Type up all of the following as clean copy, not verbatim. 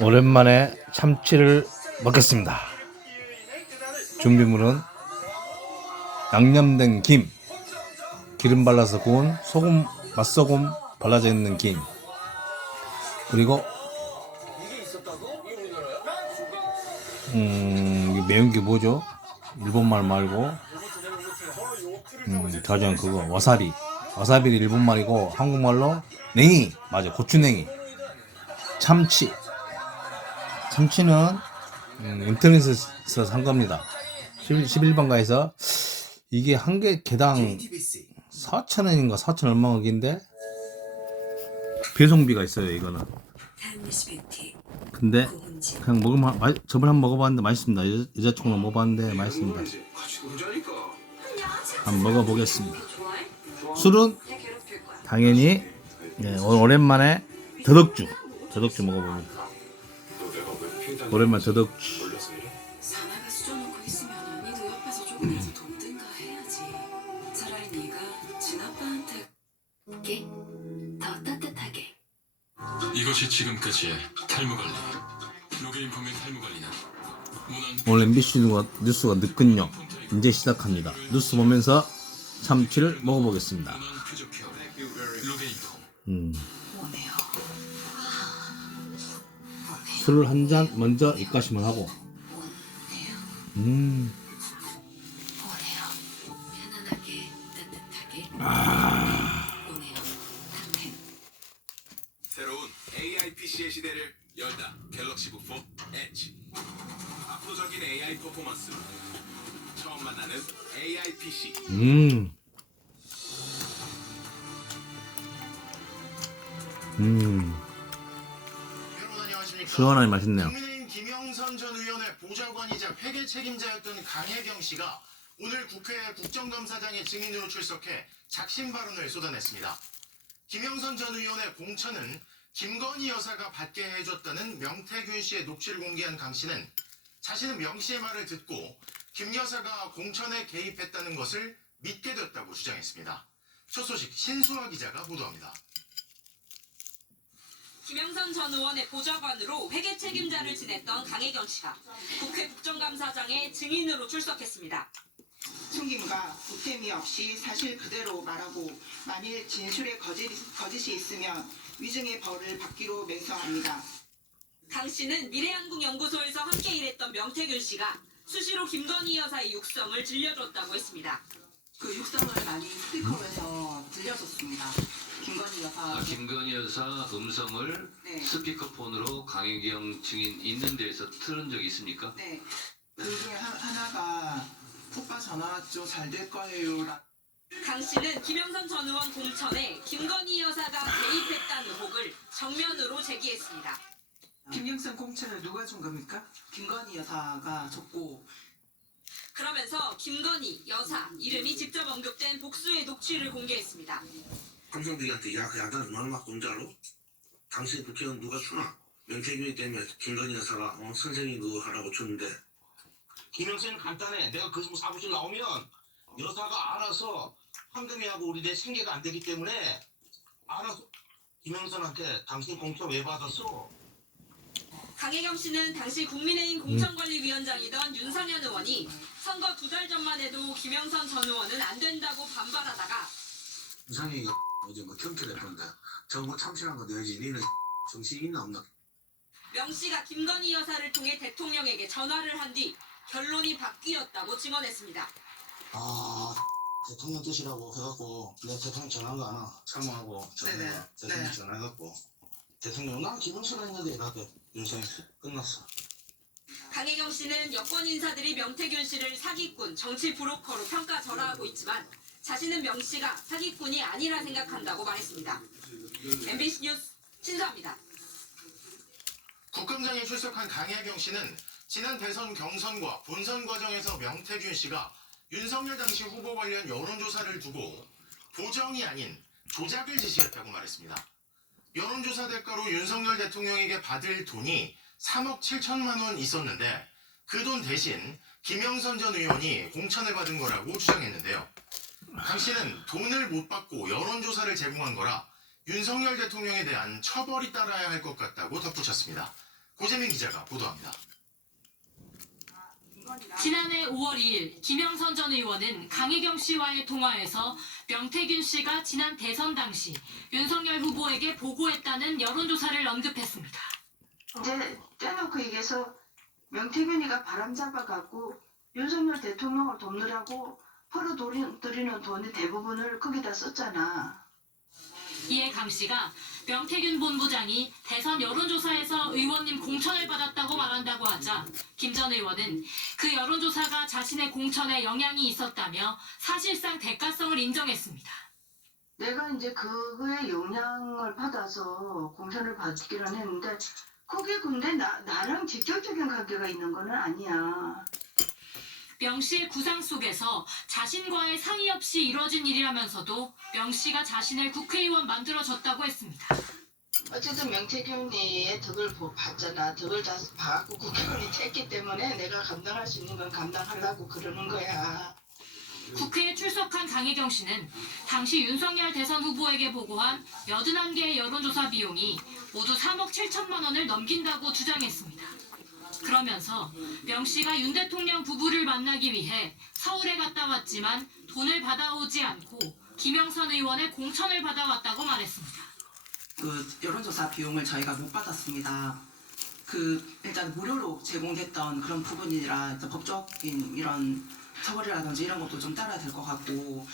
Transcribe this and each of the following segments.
오랜만에 참치를 먹겠습니다. 준비물은 양념된 김, 기름 발라서 구운 소금, 맛소금 발라져 있는 김, 그리고 이게 매운 게 뭐죠? 일본말 말고 가져온 그거 와사비를 일본말이고 한국말로 냉이, 맞아, 고추냉이. 참치는 인터넷에서 산 겁니다. 11번가에서 이게 한 개 개당 4,000원인가 4,000 얼마인데 배송비가 있어요. 이거는. 근데 그냥 먹으면 저번에 한번 먹어봤는데 맛있습니다. 여자친구랑 먹어봤는데 맛있습니다. 한번 먹어보겠습니다. 술은 당연히 오랜만에 더덕주 먹어봅니다. 오랜만에 더덕주. 사나가 수저놓고 있으면 니도 옆에서 조금해서 돕든가 해야지. 차라리 네가 진아빠한테 더 따뜻하게. 이것이 지금까지의 탈모관리. 로게인폼의 탈모관리는 오늘 MBC 뉴스가 늦군요. 이제 시작합니다. 뉴스 보면서 참치를 먹어보겠습니다. 무난 퓨저케어 로게인폼. 오네요. 술을 한 잔 먼저 입가심을 하고. 오네요. 편안하게 따뜻하게. 오네요. 탑텐. 새로운 AI PC의 시대를 열다. 갤럭시 북4 엣지. 압도적인 AI 퍼포먼스. 처음 만나는 AI PC. 여러분 안녕하십니까? 시원하게 맛있네요. 국민의힘 김영선 전 의원의 보좌관이자 회계 책임자였던 강혜경 씨가 오늘 국회 국정감사장의 증인으로 출석해 작심 발언을 쏟아냈습니다. 김영선 전 의원의 공천은 김건희 여사가 받게 해줬다는 명태균 씨의 녹취를 공개한 강 씨는 자신은 명 씨의 말을 듣고 김 여사가 공천에 개입했다는 것을 믿게 됐다고 주장했습니다. 첫 소식 신수아 기자가 보도합니다. 김영선 전 의원의 보좌관으로 회계 책임자를 지냈던 강혜경 씨가 국회 국정감사장에 증인으로 출석했습니다. 숨김과 보탬이 없이 사실 그대로 말하고 만일 진술에 거짓이 있으면 위증의 벌을 받기로 맹세합니다. 강 씨는 미래한국연구소에서 함께 일했던 명태균 씨가 수시로 김건희 여사의 육성을 들려줬다고 했습니다. 그 육성을 많이 스피커에서 들려줬습니다. 김건희 여사. 김건희 여사 음성을 네. 스피커폰으로 강혜경 증인 있는 데에서 틀은 적이 있습니까? 네. 그 중에 하나가 오빠 전화 왔죠. 잘 될 거예요. 강 씨는 김영선 전 의원 공천에 김건희 여사가 개입했다는 의혹을 정면으로 제기했습니다. 김영선 공천을 누가 준 겁니까? 김건희 여사가 줬고. 그러면서 김건희 여사 이름이 직접 언급된 복수의 녹취를 공개했습니다. 삼성들한테 야, 그 야단 얼마 꾼 줄 알아? 당신 국회의원 누가 주나? 명태균이 때문에 김건희 여사가 선생님 그거 하라고 줬는데 김영선은 간단해. 내가 그 사무실 나오면 여사가 알아서 황금이하고 우리 내 생계가 안 되기 때문에 알아서 김영선한테 당신 공천 왜 받았어? 강혜경 씨는 당시 국민의힘 공천관리위원장이던 윤상현 의원이 선거 2달 전만 해도 김영선 전 의원은 안 된다고 반발하다가 윤상이가 어제 뭐 경찰했던데 저거 참신한 거 내야지 니는 정신이 있나 없나? 명 씨가 김건희 여사를 통해 대통령에게 전화를 한 뒤 결론이 바뀌었다고 증언했습니다. 대통령 뜻이라고 해갖고 내가 대통령 전화한 거 하나 참모하고 전화가 대통령 전화해갖고 대통령 난 김영선 했는데 나한테 윤상이 끝났어. 강혜경 씨는 여권 인사들이 명태균 씨를 사기꾼, 정치 브로커로 평가절하하고 있지만 자신은 명 씨가 사기꾼이 아니라 생각한다고 말했습니다. MBC 뉴스 신수아입니다. 국감장에 출석한 강혜경 씨는 지난 대선 경선과 본선 과정에서 명태균 씨가 윤석열 당시 후보 관련 여론조사를 두고 보정이 아닌 조작을 지시했다고 말했습니다. 여론조사 대가로 윤석열 대통령에게 받을 돈이 3억 7천만 원 있었는데 그 돈 대신 김영선 전 의원이 공천을 받은 거라고 주장했는데요. 강 씨는 돈을 못 받고 여론조사를 제공한 거라 윤석열 대통령에 대한 처벌이 따라야 할 것 같다고 덧붙였습니다. 고재민 기자가 보도합니다. 지난해 5월 2일 김영선 전 의원은 강혜경 씨와의 통화에서 명태균 씨가 지난 대선 당시 윤석열 후보에게 보고했다는 여론조사를 언급했습니다. 이제 떼놓고 얘기해서 명태균이가 바람잡아갖고 윤석열 대통령을 돕느라고 벌어들이는 돈의 대부분을 거기다 썼잖아. 이에 강 씨가 명태균 본부장이 대선 여론조사에서 의원님 공천을 받았다고 말한다고 하자 김 전 의원은 그 여론조사가 자신의 공천에 영향이 있었다며 사실상 대가성을 인정했습니다. 내가 이제 그거에 영향을 받아서 공천을 받기는 했는데 그게 근데 나랑 직접적인 관계가 있는 건 아니야. 명 씨의 구상 속에서 자신과의 상의 없이 이루어진 일이라면서도 명 씨가 자신을 국회의원 만들어줬다고 했습니다. 어쨌든 명태균이의 덕을 봤잖아. 덕을 다 봐갖고 국회의원이 됐기 때문에 내가 감당할 수 있는 건 감당하려고 그러는 거야. 국회에 출석한 강혜경 씨는 당시 윤석열 대선 후보에게 보고한 81개의 여론조사 비용이 모두 3억 7천만 원을 넘긴다고 주장했습니다. 그러면서 명 씨가 윤 대통령 부부를 만나기 위해 서울에 갔다 왔지만 돈을 받아오지 않고 김영선 의원의 공천을 받아왔다고 말했습니다. 그 여론조사 비용을 저희가 못 받았습니다. 일단 무료로 제공됐던 그런 부분이라 일단 법적인 이런 처벌이라든지 이런 것도 좀 따라야 될 것 같고.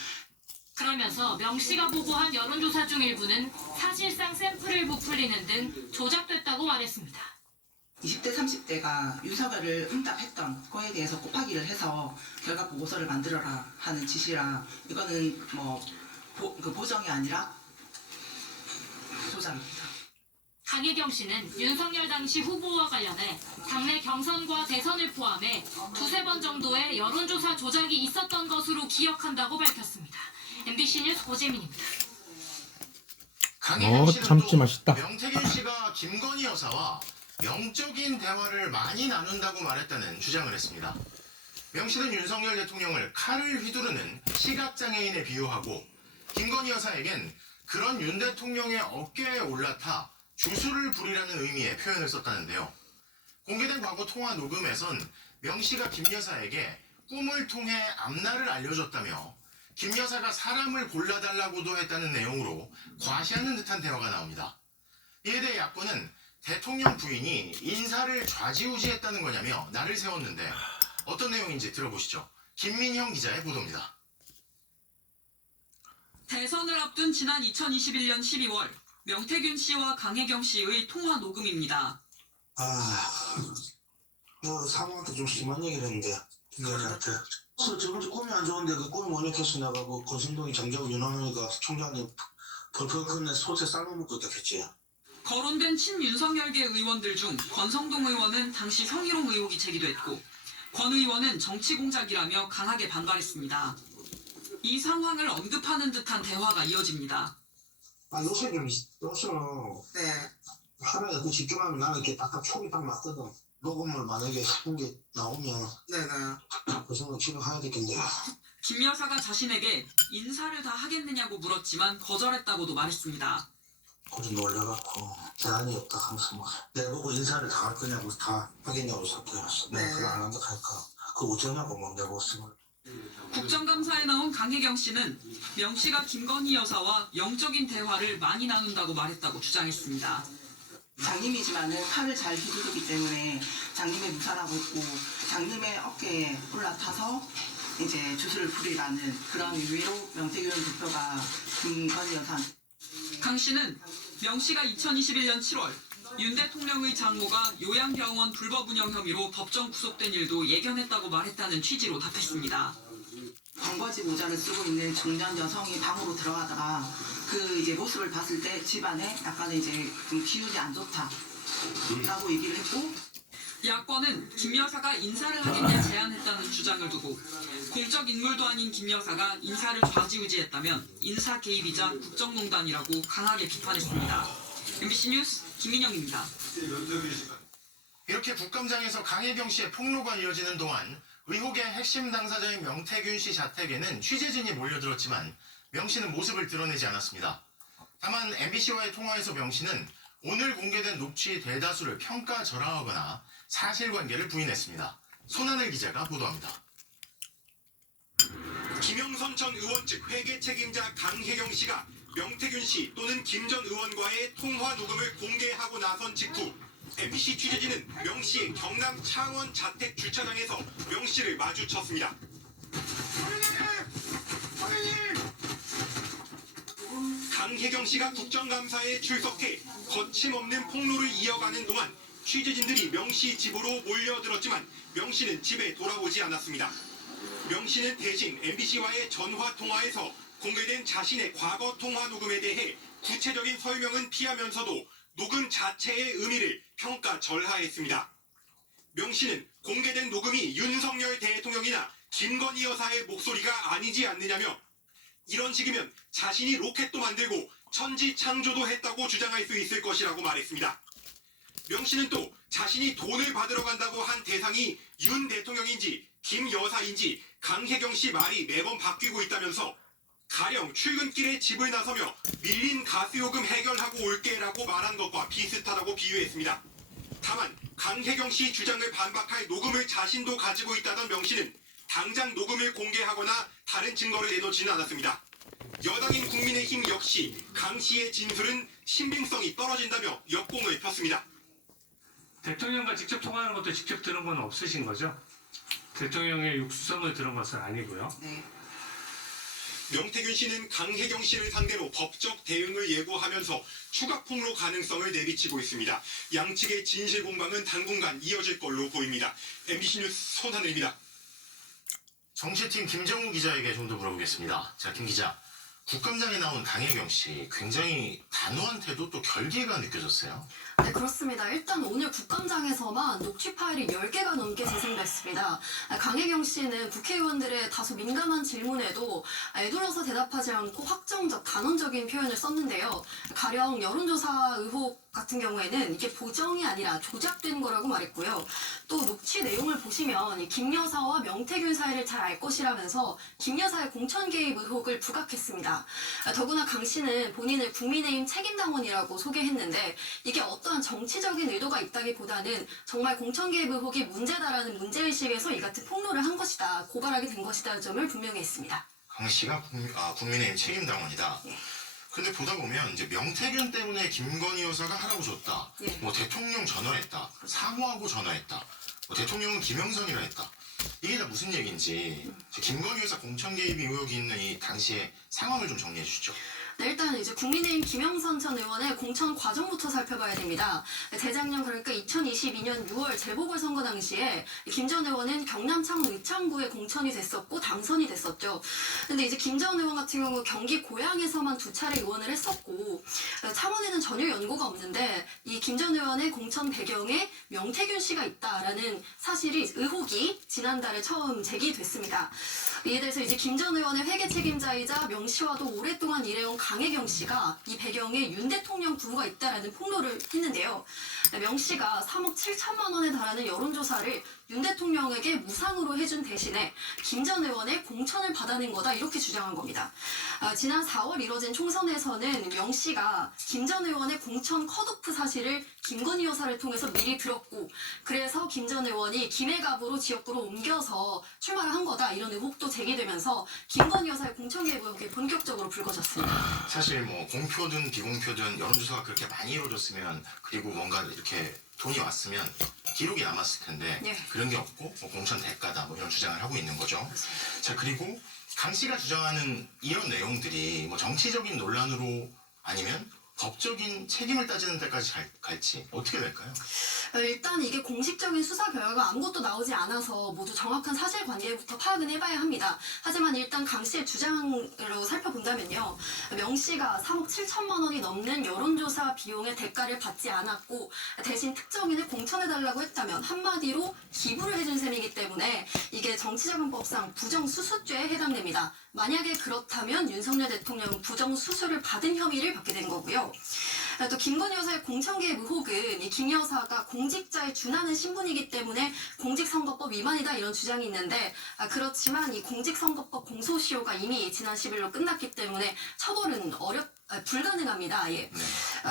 그러면서 명 씨가 보고한 여론조사 중 일부는 사실상 샘플을 부풀리는 등 조작됐다고 말했습니다. 20대, 30대가 윤석열을 응답했던 거에 대해서 곱하기를 해서 결과 보고서를 만들어라 하는 지시라 이거는 보정이 아니라 조작입니다. 강혜경 씨는 윤석열 당시 후보와 관련해 당내 경선과 대선을 포함해 2-3번 정도의 여론조사 조작이 있었던 것으로 기억한다고 밝혔습니다. MBC 뉴스 고재민입니다. 강혜경 씨는 참치 또 맛있다. 명태균 씨가 김건희 여사와 영적인 대화를 많이 나눈다고 말했다는 주장을 했습니다. 명 씨는 윤석열 대통령을 칼을 휘두르는 시각장애인에 비유하고 김건희 여사에겐 그런 윤 대통령의 어깨에 올라타 주술을 부리라는 의미의 표현을 썼다는데요. 공개된 과거 통화 녹음에선 명 씨가 김 여사에게 꿈을 통해 앞날을 알려줬다며 김 여사가 사람을 골라달라고도 했다는 내용으로 과시하는 듯한 대화가 나옵니다. 이에 대해 야권은 대통령 부인이 인사를 좌지우지했다는 거냐며 날을 세웠는데 어떤 내용인지 들어보시죠. 김민형 기자의 보도입니다. 대선을 앞둔 지난 2021년 12월 명태균 씨와 강혜경 씨의 통화 녹음입니다. 너 사모한테 좀 심한 얘기를 했는데 김여사한테 저번주 꿈이 안 좋은데 그 꿈이 뭐냐해서 내가 그 고신동이 장자고 윤원이가 총장님 벌컥 큰내 솥에 삶아먹고 있다 했지. 거론된 친윤석열계 의원들 중 권성동 의원은 당시 성희롱 의혹이 제기됐고 권 의원은 정치 공작이라며 강하게 반발했습니다. 이 상황을 언급하는 듯한 대화가 이어집니다. 요새 네. 하나에 그 집중하면 나는 이렇게 딱딱 촉이 딱 맞거든. 녹음을 만약에 싶은 게 나오면 네네. 그 생각 지금 해야 되겠네. 김 여사가 자신에게 인사를 다 하겠느냐고 물었지만 거절했다고도 말했습니다. 그좀 놀래갖고 대안이 없다 하면서 막 내보고 인사를 다 할 거냐고 다 하겠냐고 사퇴했어. 내가 그걸 안 한다 할까. 그거 어쩌냐고 막 내보고 쓰면. 국정감사에 나온 강혜경 씨는 명 씨가 김건희 여사와 영적인 대화를 많이 나눈다고 말했다고 주장했습니다. 장님이지만은 칼을 잘 휘두르기 때문에 장님의 무사라고 했고 장님의 어깨에 올라타서 이제 주술을 부리라는 그런 의미로 명태균 대표가 김건희 여사한테. 강 씨는 명 씨가 2021년 7월 윤 대통령의 장모가 요양병원 불법 운영 혐의로 법정 구속된 일도 예견했다고 말했다는 취지로 답했습니다. 광거지 모자를 쓰고 있는 중년 여성이 방으로 들어가다가 그 이제 모습을 봤을 때 집안에 약간 이제 좀 기운이 안 좋다라고 얘기를 했고. 야권은 김 여사가 인사를 하겠냐 제안했다는 주장을 두고 공적 인물도 아닌 김 여사가 인사를 좌지우지했다면 인사 개입이자 국정농단이라고 강하게 비판했습니다. MBC 뉴스 김민영입니다. 이렇게 국감장에서 강혜경 씨의 폭로가 이어지는 동안 의혹의 핵심 당사자인 명태균 씨 자택에는 취재진이 몰려들었지만 명 씨는 모습을 드러내지 않았습니다. 다만 MBC와의 통화에서 명 씨는 오늘 공개된 녹취 대다수를 평가절하하거나 사실관계를 부인했습니다. 손하늘 기자가 보도합니다. 김영선 전 의원 측 회계 책임자 강혜경 씨가 명태균 씨 또는 김 전 의원과의 통화 녹음을 공개하고 나선 직후 MBC 취재진은 명 씨의 경남 창원 자택 주차장에서 명 씨를 마주쳤습니다. 강혜경 씨가 국정감사에 출석해 거침없는 폭로를 이어가는 동안 취재진들이 명 씨 집으로 몰려들었지만 명 씨는 집에 돌아오지 않았습니다. 명 씨는 대신 MBC와의 전화 통화에서 공개된 자신의 과거 통화 녹음에 대해 구체적인 설명은 피하면서도 녹음 자체의 의미를 평가절하했습니다. 명 씨는 공개된 녹음이 윤석열 대통령이나 김건희 여사의 목소리가 아니지 않느냐며 이런 식이면 자신이 로켓도 만들고 천지창조도 했다고 주장할 수 있을 것이라고 말했습니다. 명 씨는 또 자신이 돈을 받으러 간다고 한 대상이 윤 대통령인지 김 여사인지 강혜경 씨 말이 매번 바뀌고 있다면서 가령 출근길에 집을 나서며 밀린 가스요금 해결하고 올게라고 말한 것과 비슷하다고 비유했습니다. 다만 강혜경 씨 주장을 반박할 녹음을 자신도 가지고 있다던 명 씨는 당장 녹음을 공개하거나 다른 증거를 내놓지는 않았습니다. 여당인 국민의힘 역시 강 씨의 진술은 신빙성이 떨어진다며 역공을 폈습니다. 대통령과 직접 통화하는 것도 직접 들은 건 없으신 거죠? 대통령의 육수성을 들은 것은 아니고요. 네. 명태균 씨는 강혜경 씨를 상대로 법적 대응을 예고하면서 추가 폭로 가능성을 내비치고 있습니다. 양측의 진실 공방은 당분간 이어질 걸로 보입니다. MBC 뉴스 손하늘입니다. 정치팀 김정우 기자에게 좀 더 물어보겠습니다. 자, 김 기자. 국감장에 나온 강혜경 씨 굉장히 단호한 태도 또 결기가 느껴졌어요. 네, 그렇습니다. 일단 오늘 국감장에서만 녹취 파일이 10개가 넘게 재생됐습니다. 강혜경 씨는 국회의원들의 다소 민감한 질문에도 에둘러서 대답하지 않고 확정적, 단언적인 표현을 썼는데요. 가령 여론조사 의혹 같은 경우에는 이게 보정이 아니라 조작된 거라고 말했고요. 또 녹취 내용을 보시면 이 김 여사와 명태균 사이를 잘 알 것이라면서 김 여사의 공천 개입 의혹을 부각했습니다. 더구나 강 씨는 본인을 국민의힘 책임당원이라고 소개했는데 이게 어떠한 정치적인 의도가 있다기보다는 정말 공천 개입 의혹이 문제다라는 문제의식에서 이 같은 폭로를 한 것이다, 고발하게 된 것이다는 점을 분명히 했습니다. 강 씨가 국민의힘 책임당원이다. 예. 근데 보다 보면 이제 명태균 때문에 김건희 여사가 하라고 줬다. 예. 뭐 대통령 전화했다. 사과하고 전화했다. 뭐 대통령은 김영선이라 했다. 이게 다 무슨 얘기인지 김건희 여사 공천 개입 의혹이 있는 이 당시의 상황을 좀 정리해 주시죠. 네, 일단 이제 국민의힘 김영선 전 의원의 공천 과정부터 살펴봐야 됩니다. 재작년 그러니까 2022년 6월 재보궐선거 당시에 김 전 의원은 경남 창원 의창구에 공천이 됐었고 당선이 됐었죠. 근데 이제 김 전 의원 같은 경우 경기 고양에서만 2차례 의원을 했었고 창원에는 전혀 연고가 없는데 이 김 전 의원의 공천 배경에 명태균 씨가 있다라는 의혹이 지난달에 처음 제기됐습니다. 이에 대해서 이제 김 전 의원의 회계 책임자이자 명 씨와도 오랫동안 일해온 강혜경 씨가 이 배경에 윤 대통령 부부가 있다라는 폭로를 했는데요. 명 씨가 3억 7천만 원에 달하는 여론조사를 윤 대통령에게 무상으로 해준 대신에 김 전 의원의 공천을 받아낸 거다, 이렇게 주장한 겁니다. 지난 4월 이뤄진 총선에서는 명 씨가 김 전 의원의 공천 컷오프 사실을 김건희 여사를 통해서 미리 들었고 그래서 김 전 의원이 김해갑으로 지역구로 옮겨서 출마를 한 거다, 이런 의혹도 제기되면서 김건희 여사의 공천 개입 의혹이 본격적으로 불거졌습니다. 사실 뭐 공표든 비공표든 여론조사가 그렇게 많이 이루어졌으면 그리고 뭔가 이렇게 돈이 왔으면 기록이 남았을 텐데 네. 그런 게 없고 뭐 공천 대가다 뭐 이런 주장을 하고 있는 거죠. 자, 그리고 강 씨가 주장하는 이런 내용들이 뭐 정치적인 논란으로 아니면 법적인 책임을 따지는 데까지 갈지 어떻게 될까요? 일단 이게 공식적인 수사 결과가 아무것도 나오지 않아서 모두 정확한 사실관계부터 파악은 해봐야 합니다. 하지만 일단 강 씨의 주장으로 살펴본다면요. 명 씨가 3억 7천만 원이 넘는 여론조사 비용의 대가를 받지 않았고 대신 특정인을 공천해달라고 했다면 한마디로 기부를 해준 셈이기 때문에 이게 정치자금법상 부정수수죄에 해당됩니다. 만약에 그렇다면 윤석열 대통령은 부정수수를 받은 혐의를 받게 된 거고요. 또 김건희 여사의 공천 개입 의혹은 이 김 여사가 공직자에 준하는 신분이기 때문에 공직선거법 위반이다 이런 주장이 있는데 그렇지만 이 공직선거법 공소시효가 이미 지난 10일로 끝났기 때문에 처벌은 불가능합니다. 예.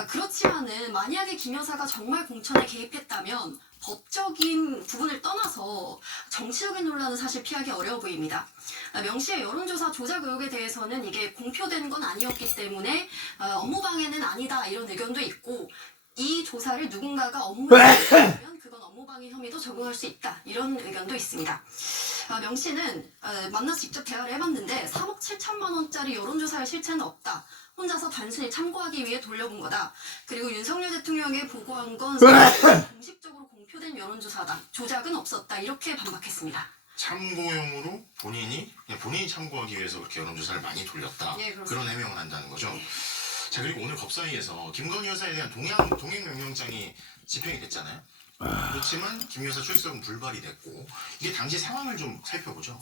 그렇지만은 만약에 김 여사가 정말 공천에 개입했다면 법적인 부분을 떠나서 정치적인 논란은 사실 피하기 어려워 보입니다. 명 씨의 여론조사 조작 의혹에 대해서는 이게 공표된 건 아니었기 때문에 업무방해는 아니다 이런 의견도 있고 이 조사를 누군가가 업무에 쓰면 그건 업무방해 혐의도 적용할 수 있다 이런 의견도 있습니다. 명 씨는 만나서 직접 대화를 해봤는데 3억 7천만 원짜리 여론조사의 실체는 없다. 혼자서 단순히 참고하기 위해 돌려본 거다. 그리고 윤석열 대통령에게 보고한 건 공식적으로 공표된 여론조사다. 조작은 없었다. 이렇게 반박했습니다. 참고용으로 본인이 참고하기 위해서 그렇게 여론조사를 많이 돌렸다. 예, 그런 해명을 한다는 거죠. 자, 그리고 오늘 법사위에서 김건희 여사에 대한 동행명령장이 집행이 됐잖아요. 그렇지만 김 여사 출석은 불발이 됐고 이게 당시 상황을 좀 살펴보죠.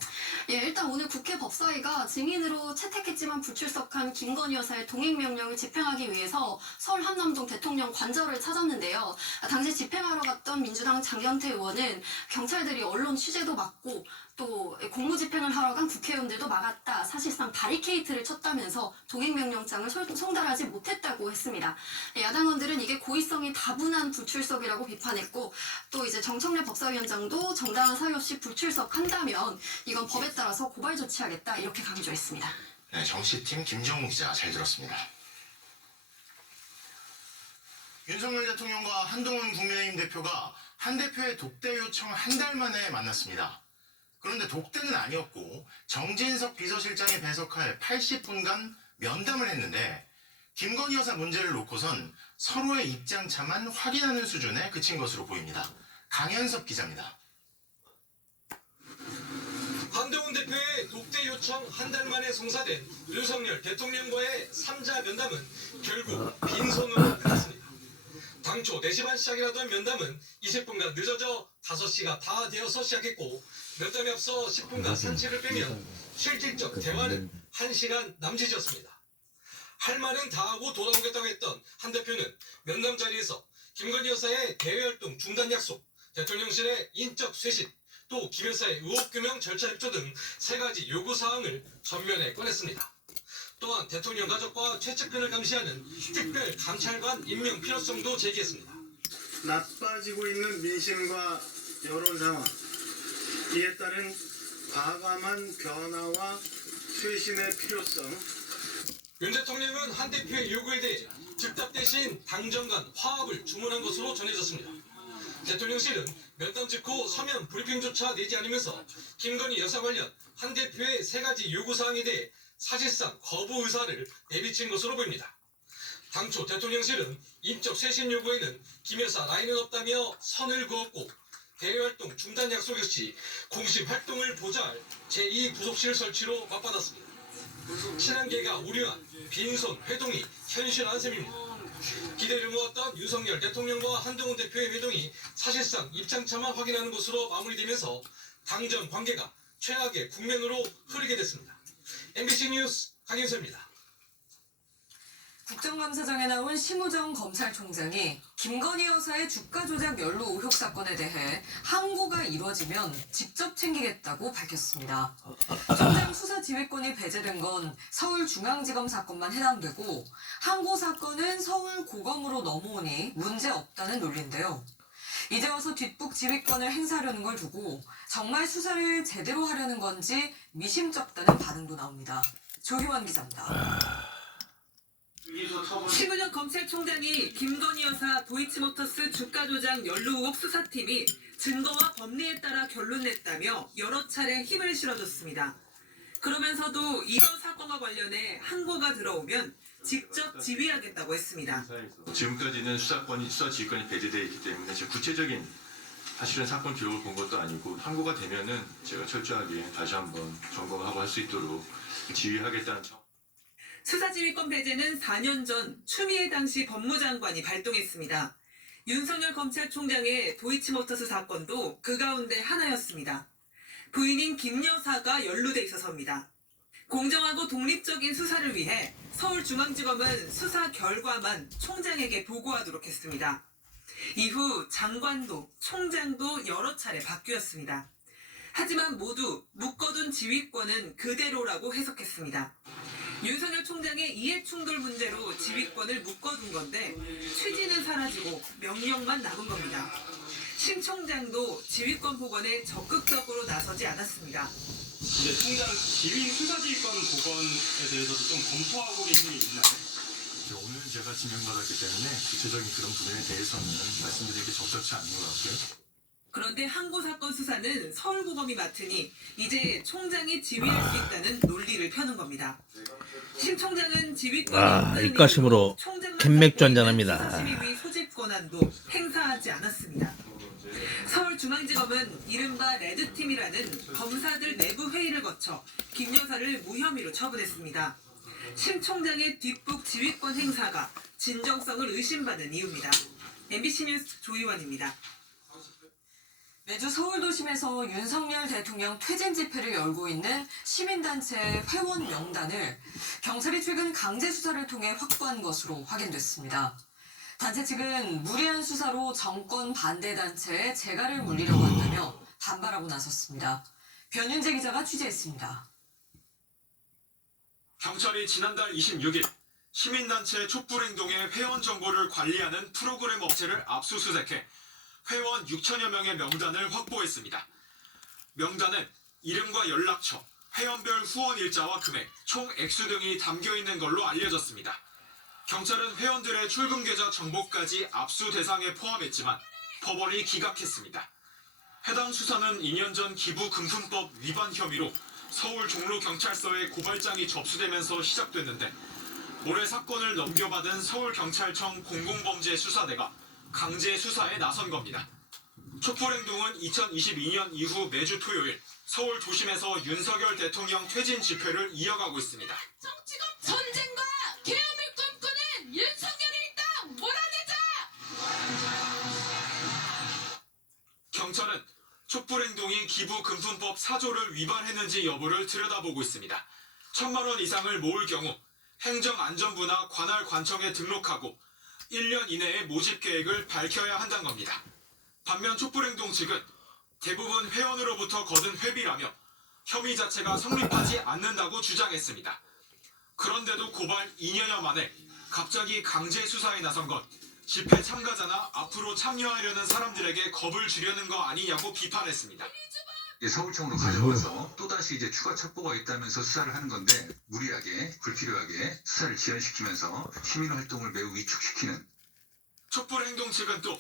예, 일단 오늘 국회 법사위가 증인으로 채택했지만 불출석한 김건희 여사의 동행명령을 집행하기 위해서 서울 한남동 대통령 관저를 찾았는데요. 당시 집행하러 갔던 민주당 장경태 의원은 경찰들이 언론 취재도 막고 또 공무집행을 하러 간 국회의원들도 막았다. 사실상 바리케이트를 쳤다면서 동행명령장을 송달하지 못했다고 했습니다. 야당원들은 이게 고의성이 다분한 불출석이라고 비판했고 또 이제 정청래 법사위원장도 정당한 사유 없이 불출석한다면 이건 법에 따라서 고발 조치하겠다 이렇게 강조했습니다. 네, 정치팀 김정우 기자 잘 들었습니다. 윤석열 대통령과 한동훈 국민의힘 대표가 한 대표의 독대 요청 한 달 만에 만났습니다. 그런데 독대는 아니었고 정진석 비서실장이 배석할 80분간 면담을 했는데 김건희 여사 문제를 놓고선 서로의 입장차만 확인하는 수준에 그친 것으로 보입니다. 강현섭 기자입니다. 한동훈 대표의 독대 요청 한 달 만에 성사된 윤석열 대통령과의 3자 면담은 결국 빈손으로 끝났습니다. 당초 4시 반 시작이라던 면담은 20분간 늦어져 5시가 다 되어서 시작했고 면담에 앞서 10분간 산책을 빼면 실질적 대화는 1시간 남짓이었습니다. 할 말은 다 하고 돌아오겠다고 했던 한 대표는 면담 자리에서 김건희 여사의 대외활동 중단 약속, 대통령실의 인적 쇄신, 또 김 여사의 의혹규명 절차 협조 등 3가지 요구사항을 전면에 꺼냈습니다. 또한 대통령 가족과 최측근을 감시하는 특별 감찰관 임명 필요성도 제기했습니다. 나빠지고 있는 민심과 여론 상황, 이에 따른 과감한 변화와 쇄신의 필요성. 윤 대통령은 한 대표의 요구에 대해 즉답 대신 당정 간 화합을 주문한 것으로 전해졌습니다. 대통령실은 면담 직후 서면 브리핑조차 내지 않으면서 김건희 여사 관련 한 대표의 3가지 요구사항에 대해 사실상 거부 의사를 내비친 것으로 보입니다. 당초 대통령실은 인적 쇄신 요구에는 김 여사 라인은 없다며 선을 그었고 대외활동 중단 약속 역시 공식 활동을 보좌할 제2부속실 설치로 맞받았습니다. 친한계가 우려한 빈손 회동이 현실한 셈입니다. 기대를 모았던 윤석열 대통령과 한동훈 대표의 회동이 사실상 입장차만 확인하는 것으로 마무리되면서 당정 관계가 최악의 국면으로 흐르게 됐습니다. MBC 뉴스 강윤서입니다. 국정감사장에 나온 심우정 검찰총장이 김건희 여사의 주가 조작 연루 의혹 사건에 대해 항고가 이뤄지면 직접 챙기겠다고 밝혔습니다. 총장 수사 지휘권이 배제된 건 서울중앙지검 사건만 해당되고 항고 사건은 서울고검으로 넘어오니 문제없다는 논리인데요. 이제 와서 뒷북 지휘권을 행사하려는 걸 두고 정말 수사를 제대로 하려는 건지 미심쩍다는 반응도 나옵니다. 조희원 기자입니다. 심우정 검찰총장이 김건희 여사 도이치모터스 주가 조작 연루 의혹 수사팀이 증거와 법리에 따라 결론 냈다며 여러 차례 힘을 실어줬습니다. 그러면서도 이번 사건과 관련해 항고가 들어오면 직접 지휘하겠다고 했습니다. 지금까지는 수사 지휘권이 배제되어 있기 때문에 구체적인 사실은 사건 기록을 본 것도 아니고 항고가 되면은 제가 철저하게 다시 한번 점검하고 할 수 있도록 지휘하겠다는 수사지휘권 배제는 4년 전 추미애 당시 법무장관이 발동했습니다. 윤석열 검찰총장의 도이치모터스 사건도 그 가운데 하나였습니다. 부인인 김 여사가 연루돼 있어서입니다. 공정하고 독립적인 수사를 위해 서울중앙지검은 수사 결과만 총장에게 보고하도록 했습니다. 이후 장관도 총장도 여러 차례 바뀌었습니다. 하지만 모두 묶어둔 지휘권은 그대로라고 해석했습니다. 윤석열 총장의 이해충돌 문제로 지휘권을 묶어둔 건데 취지는 사라지고 명령만 남은 겁니다. 신 총장도 지휘권 복원에 적극적으로 나서지 않았습니다. 이제 총장 지휘 수사지휘권 복원에 대해서도 좀 검토하고 계신 게 있나요? 오늘 제가 지명받았기 때문에 구체적인 그런 부분에 대해서는 말씀드리기 게 적절치 않은 것 같고요. 그런데 항고 사건 수사는 서울고검이 맡으니 이제 총장이 지휘할 수 있다는 논리를 펴는 겁니다. 신 총장은 지휘권이 입가심으로 캔맥주 한잔합니다. 수사심의위 소집 권한도 행사하지 않았습니다. 서울중앙지검은 이른바 레드팀이라는 검사들 내부 회의를 거쳐 김 여사를 무혐의로 처분했습니다. 신 총장의 뒷북 지휘권 행사가 진정성을 의심받는 이유입니다. MBC 뉴스 조희원입니다. 매주 서울도심에서 윤석열 대통령 퇴진 집회를 열고 있는 시민단체 회원 명단을 경찰이 최근 강제 수사를 통해 확보한 것으로 확인됐습니다. 단체 측은 무리한 수사로 정권 반대 단체에 재갈을 물리려고 한다며 반발하고 나섰습니다. 변윤재 기자가 취재했습니다. 경찰이 지난달 26일 시민단체 촛불행동의 회원 정보를 관리하는 프로그램 업체를 압수수색해 회원 6천여 명의 명단을 확보했습니다. 명단은 이름과 연락처, 회원별 후원 일자와 금액, 총 액수 등이 담겨있는 걸로 알려졌습니다. 경찰은 회원들의 출금 계좌 정보까지 압수 대상에 포함했지만 법원이 기각했습니다. 해당 수사는 2년 전 기부금품법 위반 혐의로 서울 종로경찰서에 고발장이 접수되면서 시작됐는데 올해 사건을 넘겨받은 서울경찰청 공공범죄수사대가 강제 수사에 나선 겁니다. 촛불행동은 2022년 이후 매주 토요일 서울 도심에서 윤석열 대통령 퇴진 집회를 이어가고 있습니다. 정치적 전쟁과 계엄을 꿈꾸는 윤석열의 일당 몰아내자! 경찰은 촛불행동이 기부금품법 4조를 위반했는지 여부를 들여다보고 있습니다. 1,000만 원 이상을 모을 경우 행정안전부나 관할관청에 등록하고 1년 이내에 모집 계획을 밝혀야 한다는 겁니다. 반면 촛불행동 측은 대부분 회원으로부터 거둔 회비라며 혐의 자체가 성립하지 않는다고 주장했습니다. 그런데도 고발 2년여 만에 갑자기 강제 수사에 나선 것, 집회 참가자나 앞으로 참여하려는 사람들에게 겁을 주려는 거 아니냐고 비판했습니다. 서울청으로 가져와서 또다시 이제 추가 첩보가 있다면서 수사를 하는 건데 무리하게 불필요하게 수사를 지연시키면서 시민활동을 매우 위축시키는. 촛불행동 측은 또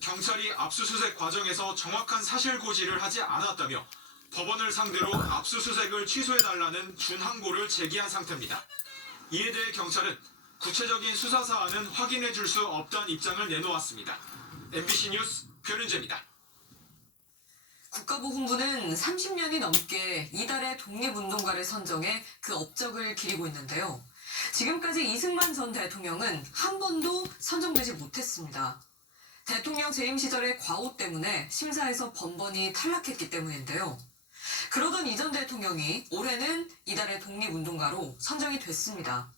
경찰이 압수수색 과정에서 정확한 사실고지를 하지 않았다며 법원을 상대로 압수수색을 취소해달라는 준항고를 제기한 상태입니다. 이에 대해 경찰은 구체적인 수사 사안은 확인해 줄 수 없다는 입장을 내놓았습니다. MBC 뉴스 변윤재입니다. 국가보훈부는 30년이 넘게 이달의 독립운동가를 선정해 그 업적을 기리고 있는데요. 지금까지 이승만 전 대통령은 한 번도 선정되지 못했습니다. 대통령 재임 시절의 과오 때문에 심사에서 번번이 탈락했기 때문인데요. 그러던 이 전 대통령이 올해는 이달의 독립운동가로 선정이 됐습니다.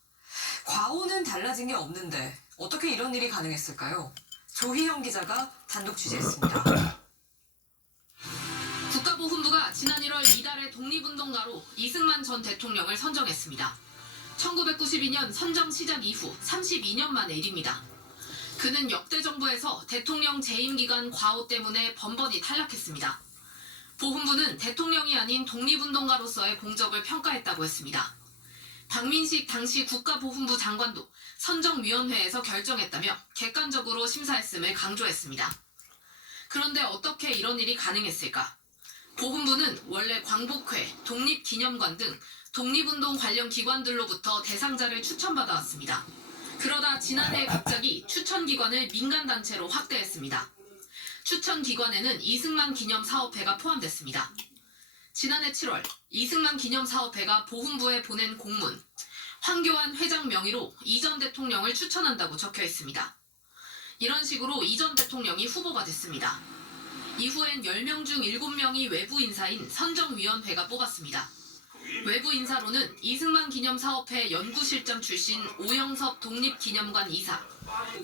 과오는 달라진 게 없는데 어떻게 이런 일이 가능했을까요? 조희영 기자가 단독 취재했습니다. 국가보훈부가 지난 1월 이달의 독립운동가로 이승만 전 대통령을 선정했습니다. 1992년 선정 시작 이후 32년 만의 일입니다. 그는 역대 정부에서 대통령 재임 기간 과오 때문에 번번이 탈락했습니다. 보훈부는 대통령이 아닌 독립운동가로서의 공적을 평가했다고 했습니다. 박민식 당시 국가보훈부 장관도 선정위원회에서 결정했다며 객관적으로 심사했음을 강조했습니다. 그런데 어떻게 이런 일이 가능했을까? 보훈부는 원래 광복회, 독립기념관 등 독립운동 관련 기관들로부터 대상자를 추천받아왔습니다. 그러다 지난해 갑자기 추천기관을 민간단체로 확대했습니다. 추천기관에는 이승만 기념사업회가 포함됐습니다. 지난해 7월 이승만 기념사업회가 보훈부에 보낸 공문, 황교안 회장 명의로 이 전 대통령을 추천한다고 적혀 있습니다. 이런 식으로 이 전 대통령이 후보가 됐습니다. 이후엔 10명 중 7명이 외부 인사인 선정위원회가 뽑았습니다. 외부 인사로는 이승만 기념사업회 연구실장 출신 오영섭 독립기념관 이사,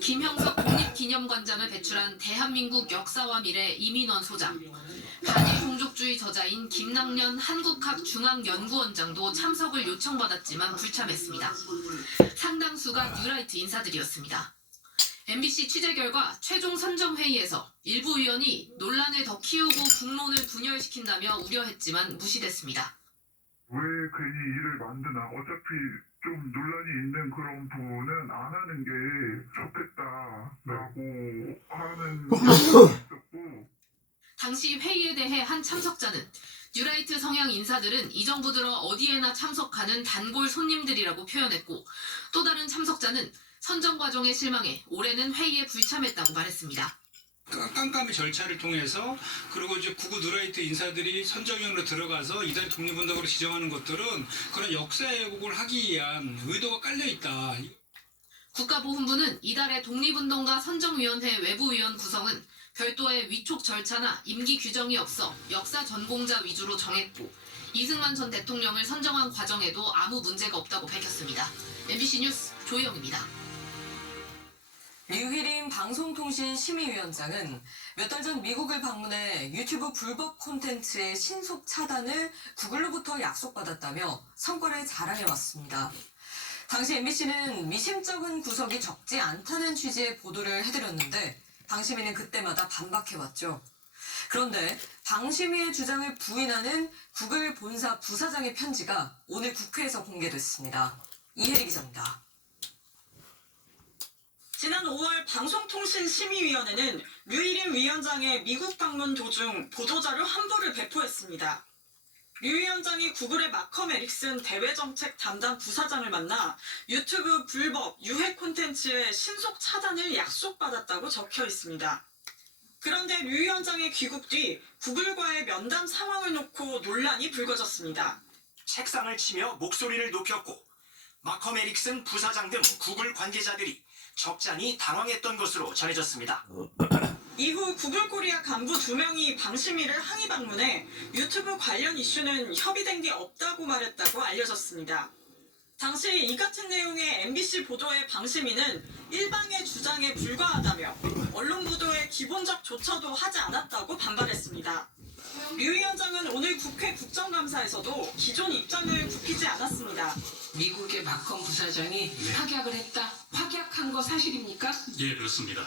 김형석 독립기념관장을 배출한 대한민국 역사와 미래 이민원 소장, 반일 종족주의 저자인 김낙년 한국학 중앙연구원장도 참석을 요청받았지만 불참했습니다. 상당수가 뉴라이트 인사들이었습니다. MBC 취재 결과 최종 선정회의에서 일부 의원이 논란을 더 키우고 국론을 분열시킨다며 우려했지만 무시됐습니다. 왜 괜히 일을 만드나. 어차피 좀 논란이 있는 그런 부분은 안 하는 게 좋겠다라고 하는 있었고. 당시 회의에 대해 한 참석자는 뉴라이트 성향 인사들은 이 정부 들어 어디에나 참석하는 단골 손님들이라고 표현했고, 또 다른 참석자는 선정 과정에 실망해 올해는 회의에 불참했다고 말했습니다. 깜깜이 절차를 통해서 그리고 이제 구구 뉴라이트 인사들이 선정위원으로 들어가서 이달 독립운동으로 지정하는 것들은 그런 역사 왜곡을 하기 위한 의도가 깔려 있다. 국가보훈부는 이달의 독립운동가 선정위원회 외부위원 구성은 별도의 위촉 절차나 임기 규정이 없어 역사 전공자 위주로 정했고, 이승만 전 대통령을 선정한 과정에도 아무 문제가 없다고 밝혔습니다. MBC 뉴스 조희영입니다. 류희림 방송통신심의위원장은 몇 달 전 미국을 방문해 유튜브 불법 콘텐츠의 신속 차단을 구글로부터 약속받았다며 성과를 자랑해왔습니다. 당시 MBC는 미심쩍은 구석이 적지 않다는 취지의 보도를 해드렸는데 방심위는 그때마다 반박해왔죠. 그런데 방심위의 주장을 부인하는 구글 본사 부사장의 편지가 오늘 국회에서 공개됐습니다. 이혜리 기자입니다. 지난 5월 방송통신심의위원회는 류희림 위원장의 미국 방문 도중 보도자료 한부를 배포했습니다. 류 위원장이 구글의 마컴 에릭슨 대외정책 담당 부사장을 만나 유튜브 불법 유해 콘텐츠의 신속 차단을 약속받았다고 적혀 있습니다. 그런데 류 위원장의 귀국 뒤 구글과의 면담 상황을 놓고 논란이 불거졌습니다. 책상을 치며 목소리를 높였고 마컴 에릭슨 부사장 등 구글 관계자들이 적잖이 당황했던 것으로 전해졌습니다. 이후 구글 코리아 간부 2명이 방심위를 항의 방문해 유튜브 관련 이슈는 협의된 게 없다고 말했다고 알려졌습니다. 당시 이 같은 내용의 MBC 보도의 방심위는 일방의 주장에 불과하다며 언론 보도의 기본적 조처도 하지 않았다고 반발했습니다. 류 위원장은 오늘 국회 국정감사에서도 기존 입장을 굽히지 않았습니다. 미국의 마컴 부사장이 확약을 했다. 확약한 거 사실입니까? 예, 그렇습니다.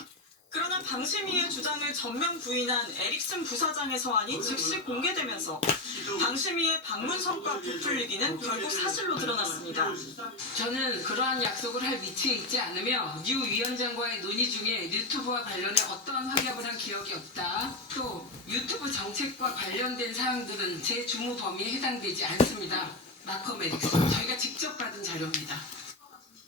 그러나 방심위의 주장을 전면 부인한 에릭슨 부사장의 서한이 즉시 공개되면서 방심위의 방문 성과 부풀리기는 결국 사실로 드러났습니다. 저는 그러한 약속을 할 위치에 있지 않으며 류 위원장과의 논의 중에 유튜브와 관련해 어떠한 확약을 한 기억이 없다. 또 유튜브 정책과 관련된 사항들은 제 주무 범위에 해당되지 않습니다. 마컴 에릭슨, 저희가 직접 받은 자료입니다.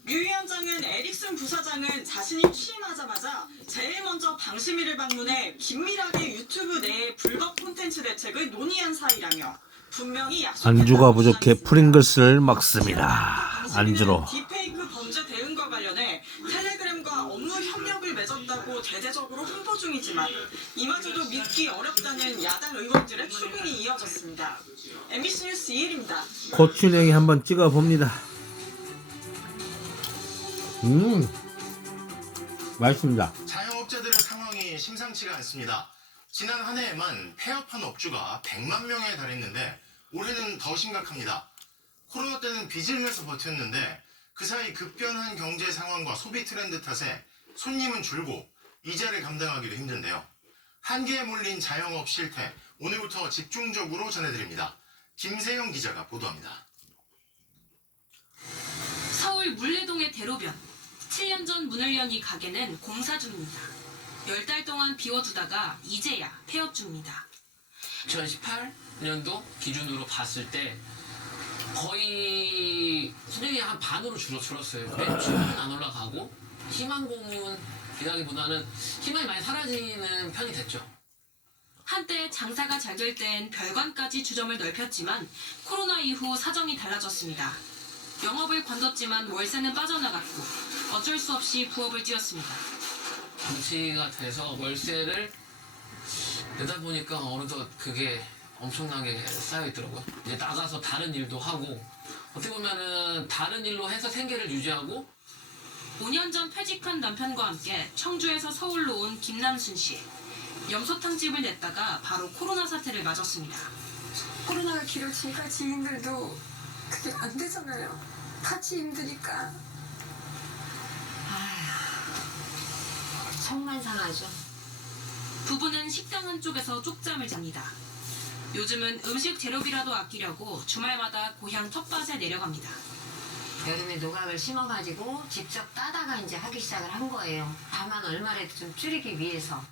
류 위원장은 에릭슨 부사장은 자신이 취임하자마자 제일 먼저 방심위를 방문해 긴밀하게 유튜브 내의 불법 콘텐츠 대책을 논의한 사이라며 분명히 안주가 부족해 프링글스를 먹습니다. 안주로. 딥페이크 범죄 대응과 관련해 텔레그램과 업무 협력을 맺었다고 대대적으로 홍보 중이지만 이마저도 믿기 어렵다는 야당 의원들의 추궁이 이어졌습니다. MBC 뉴스 이혜리입니다. 고추냉이 한번 찍어봅니다. 맛있습니다. 자영업자들의 상황이 심상치가 않습니다. 지난 한 해에만 폐업한 업주가 100만 명에 달했는데 올해는 더 심각합니다. 코로나 때는 빚을 내서 버텼는데 그 사이 급변한 경제 상황과 소비 트렌드 탓에 손님은 줄고 이자를 감당하기도 힘든데요. 한계에 몰린 자영업 실태, 오늘부터 집중적으로 전해드립니다. 김세영 기자가 보도합니다. 서울 물레동의 대로변. 7년 전 문을 연 이 가게는 공사 중입니다. 10달 동안 비워두다가 이제야 폐업 중입니다. 2018년도 기준으로 봤을 때 거의 수익이 한 반으로 줄었어요. 매출은 안 올라가고 희망고문이라기보다는 희망이 많이 사라지는 편이 됐죠. 한때 장사가 잘 될 땐 별관까지 주점을 넓혔지만 코로나 이후 사정이 달라졌습니다. 영업을 관뒀지만 월세는 빠져나갔고 어쩔 수 없이 부업을 띄웠습니다. 정치가 돼서 월세를 내다 보니까 어느덧 그게 엄청나게 쌓여 있더라고요. 이제 나가서 다른 일도 하고 어떻게 보면은 다른 일로 해서 생계를 유지하고 5년 전 퇴직한 남편과 함께 청주에서 서울로 온 김남순 씨. 염소탕집을 냈다가 바로 코로나 사태를 맞았습니다. 코로나가 길어지니까 지인들도 그게 안 되잖아요. 같이 힘드니까. 정말 상하죠. 부부는 식당 한쪽에서 쪽잠을 잡니다. 요즘은 음식 재료비라도 아끼려고 주말마다 고향 텃밭에 내려갑니다. 여름에 노각을 심어가지고 직접 따다가 이제 하기 시작을 한 거예요. 다만 얼마라도 좀 줄이기 위해서.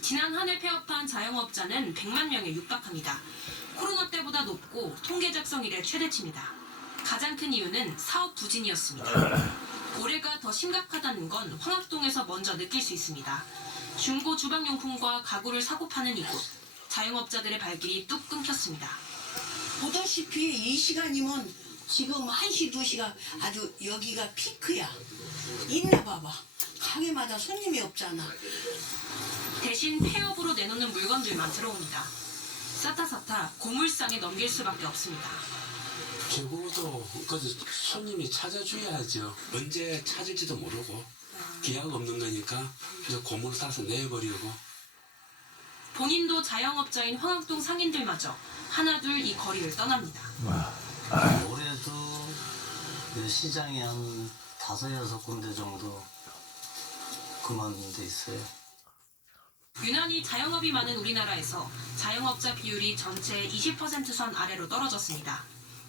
지난 한 해 폐업한 자영업자는 100만 명에 육박합니다. 코로나 때보다 높고 통계 작성 이래 최대치입니다. 가장 큰 이유는 사업 부진이었습니다. 올해가 더 심각하다는 건 황학동에서 먼저 느낄 수 있습니다. 중고 주방용품과 가구를 사고 파는 이곳. 자영업자들의 발길이 뚝 끊겼습니다. 보다시피 이 시간이면 지금 1시, 2시가 아주 여기가 피크야. 있나 봐봐. 가게마다 손님이 없잖아. 대신 폐업으로 내놓는 물건들만 들어옵니다. 싸타싸타 고물상에 넘길 수밖에 없습니다. 적어도 손님이 찾아줘야죠. 언제 찾을지도 모르고 기약 없는 거니까 그냥 고물 싸서 내버리고. 본인도 자영업자인 황학동 상인들마저 하나둘 이 거리를 떠납니다. 올해도 시장에 한 5-6군데 정도 그만둔 데 있어요. 유난히 자영업이 많은 우리나라에서 자영업자 비율이 전체 20% 선 아래로 떨어졌습니다.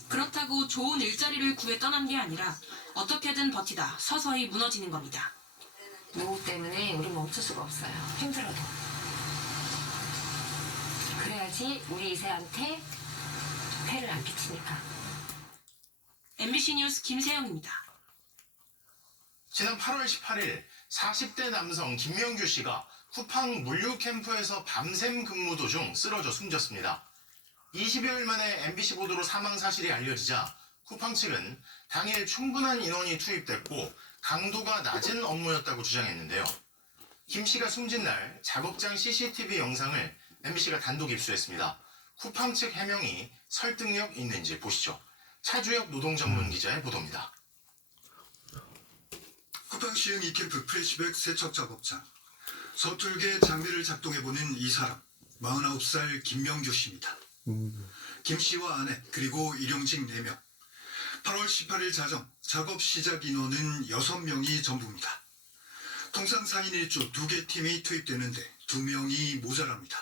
그렇다고 좋은 일자리를 구해 떠난 게 아니라 어떻게든 버티다 서서히 무너지는 겁니다. 노후 때문에 우리 멈출 수가 없어요. 힘들어도. 그래야지 우리 이세한테 폐를 안 끼치니까. MBC 뉴스 김세영입니다. 지난 8월 18일 40대 남성 김명규 씨가 쿠팡 물류 캠프에서 밤샘 근무 도중 쓰러져 숨졌습니다. 20여일 만에 MBC 보도로 사망 사실이 알려지자 쿠팡 측은 당일 충분한 인원이 투입됐고 강도가 낮은 업무였다고 주장했는데요. 김 씨가 숨진 날 작업장 CCTV 영상을 MBC가 단독 입수했습니다. 쿠팡 측 해명이 설득력 있는지 보시죠. 차주혁 노동전문 기자의 보도입니다. 쿠팡 시흥 이캠프 프레시백 세척 작업장. 서툴게 장비를 작동해보는 이 사람, 49살 김명규 씨입니다. 김 씨와 아내 그리고 일용직 4명. 8월 18일 자정 작업 시작 인원은 6명이 전부입니다. 통상 4인 1조 2개 팀이 투입되는데 2명이 모자랍니다.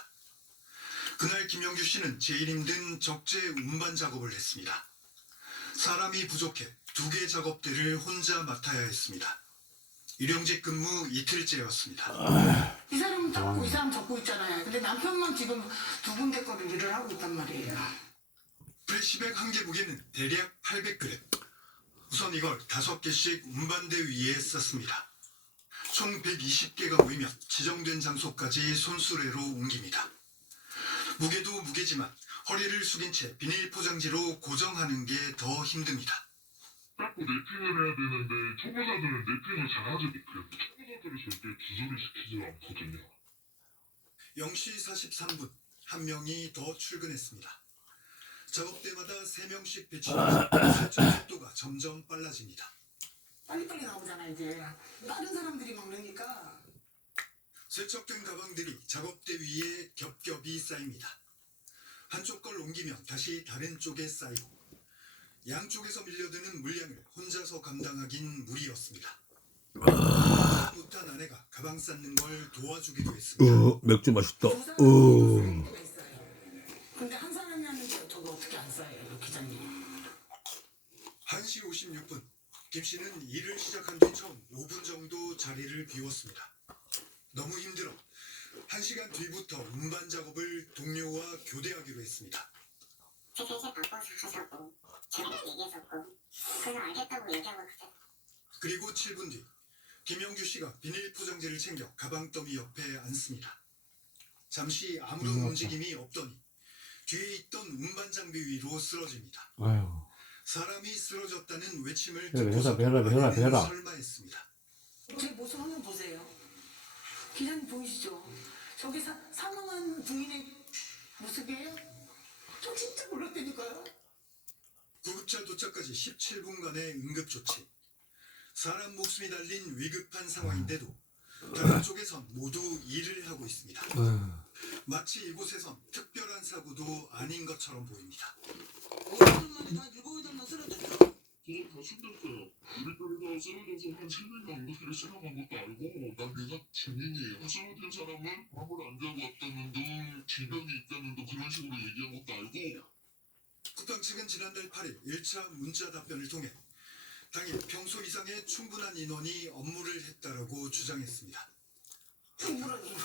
그날 김명규 씨는 제일 힘든 적재 운반 작업을 했습니다. 사람이 부족해 2개 작업대를 혼자 맡아야 했습니다. 일용직 근무 이틀째였습니다. 이 사람은 닦고 이 사람 접고 있잖아요. 근데 남편만 지금 2군데 거를 일을 하고 있단 말이에요. 프레시백 1개 무게는 대략 800g. 우선 이걸 5개씩 운반대 위에 쌓습니다. 총 120개가 모이면 지정된 장소까지 손수레로 옮깁니다. 무게도 무게지만 허리를 숙인 채 비닐 포장지로 고정하는 게 더 힘듭니다. 닦고 네팅을 해야 되는데 초보자들은 네팅을 잘하지 못해요. 초보자들을 절대 기절시키지 않거든요. 0시 43분 한 명이 더 출근했습니다. 작업대마다 3명씩 배치되어 세척 속도가 점점 빨라집니다. 빨리빨리 나오잖아 이제. 다른 사람들이 막으니까. 세척된 가방들이 작업대 위에 겹겹이 쌓입니다. 한쪽 걸 옮기면 다시 다른 쪽에 쌓이고 양쪽에서 밀려드는 물량을 혼자서 감당하긴 무리였습니다. 못한 아내가 가방 쌓는 걸 도와주기도 했습니다. 맥주 맛있다. 근데 한 사람이 하는데 저거 어떻게 안 쌓여요, 기자님? 1시 56분 김 씨는 일을 시작한 뒤 처음 5분 정도 자리를 비웠습니다. 너무 힘들어 1시간 뒤부터 운반 작업을 동료와 교대하기로 했습니다. 대신 바꿔서 하자고 제가 얘기했었고 그래서 알겠다고 얘기하고 갔어요. 그리고 7분 뒤 김영규 씨가 비닐 포장지를 챙겨 가방 더미 옆에 앉습니다. 잠시 아무런 움직임이 없더니 뒤에 있던 운반 장비 위로 쓰러집니다. 아유. 사람이 쓰러졌다는 외침을 배라. 듣고서 설마했습니다. 제 모습 한번 보세요. 기자님 보이시죠? 저기 사망한 부인의 모습이 그게? 저 진짜 몰랐다니까요. 구급차 도착까지 17분간의 응급조치. 사람 목숨이 달린 위급한 상황인데도 다른 쪽에선 모두 일을 하고 있습니다. 마치 이곳에선 특별한 사고도 아닌 것처럼 보입니다. 저는 다 숨겼어요. 우리 편에서 쓰러져서 한 3명이 응급실에 실려간 것도 알고 난 내가 증인이에요. 쓰러진 사람은 밥을 안 자고 왔다는 둥 질병이 있다는 둥 그런 식으로 얘기한 것도 알고. 쿠팡 측은 지난달 8일 1차 문자 답변을 통해 당일 평소 이상의 충분한 인원이 업무를 했다라고 주장했습니다. 충분한 인원.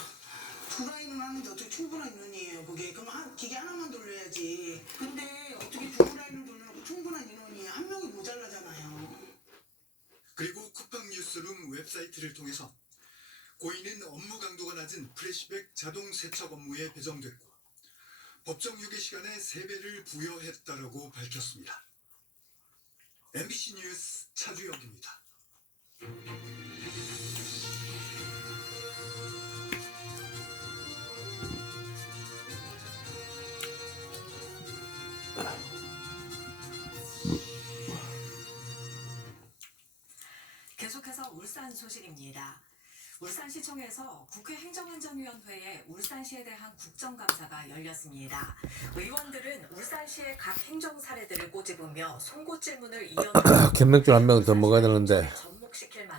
두 라인은 하는데 어떻게 충분한 인원이에요 그게? 그럼 기계 하나만 돌려야지. 근데 어떻게 두 라인을 돌려놓고 충분한 인원이 한 명이 모자라잖아요. 그리고 쿠팡 뉴스룸 웹사이트를 통해서 고인은 업무 강도가 낮은 프레시백 자동 세척 업무에 배정됐고 법정 휴게 시간에 3배를 부여했다라고 밝혔습니다. MBC 뉴스 차주혁입니다. 계속해서 울산 소식입니다. 울산시청에서 국회 행정안전위원회에 울산시에 대한 국정감사가 열렸습니다. 의원들은 울산시의 각 행정 사례들을 꼬집으며 송곳 질문을 이어나가고 견맥주 한 명 더 먹어야 되는데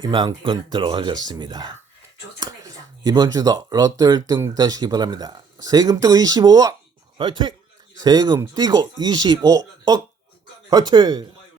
이만 끊도록 하겠습니다. 이번 주도 로또 1등 되시기 바랍니다. 세금 떼고 25억 화이팅! 세금 떼고 25억 화이팅!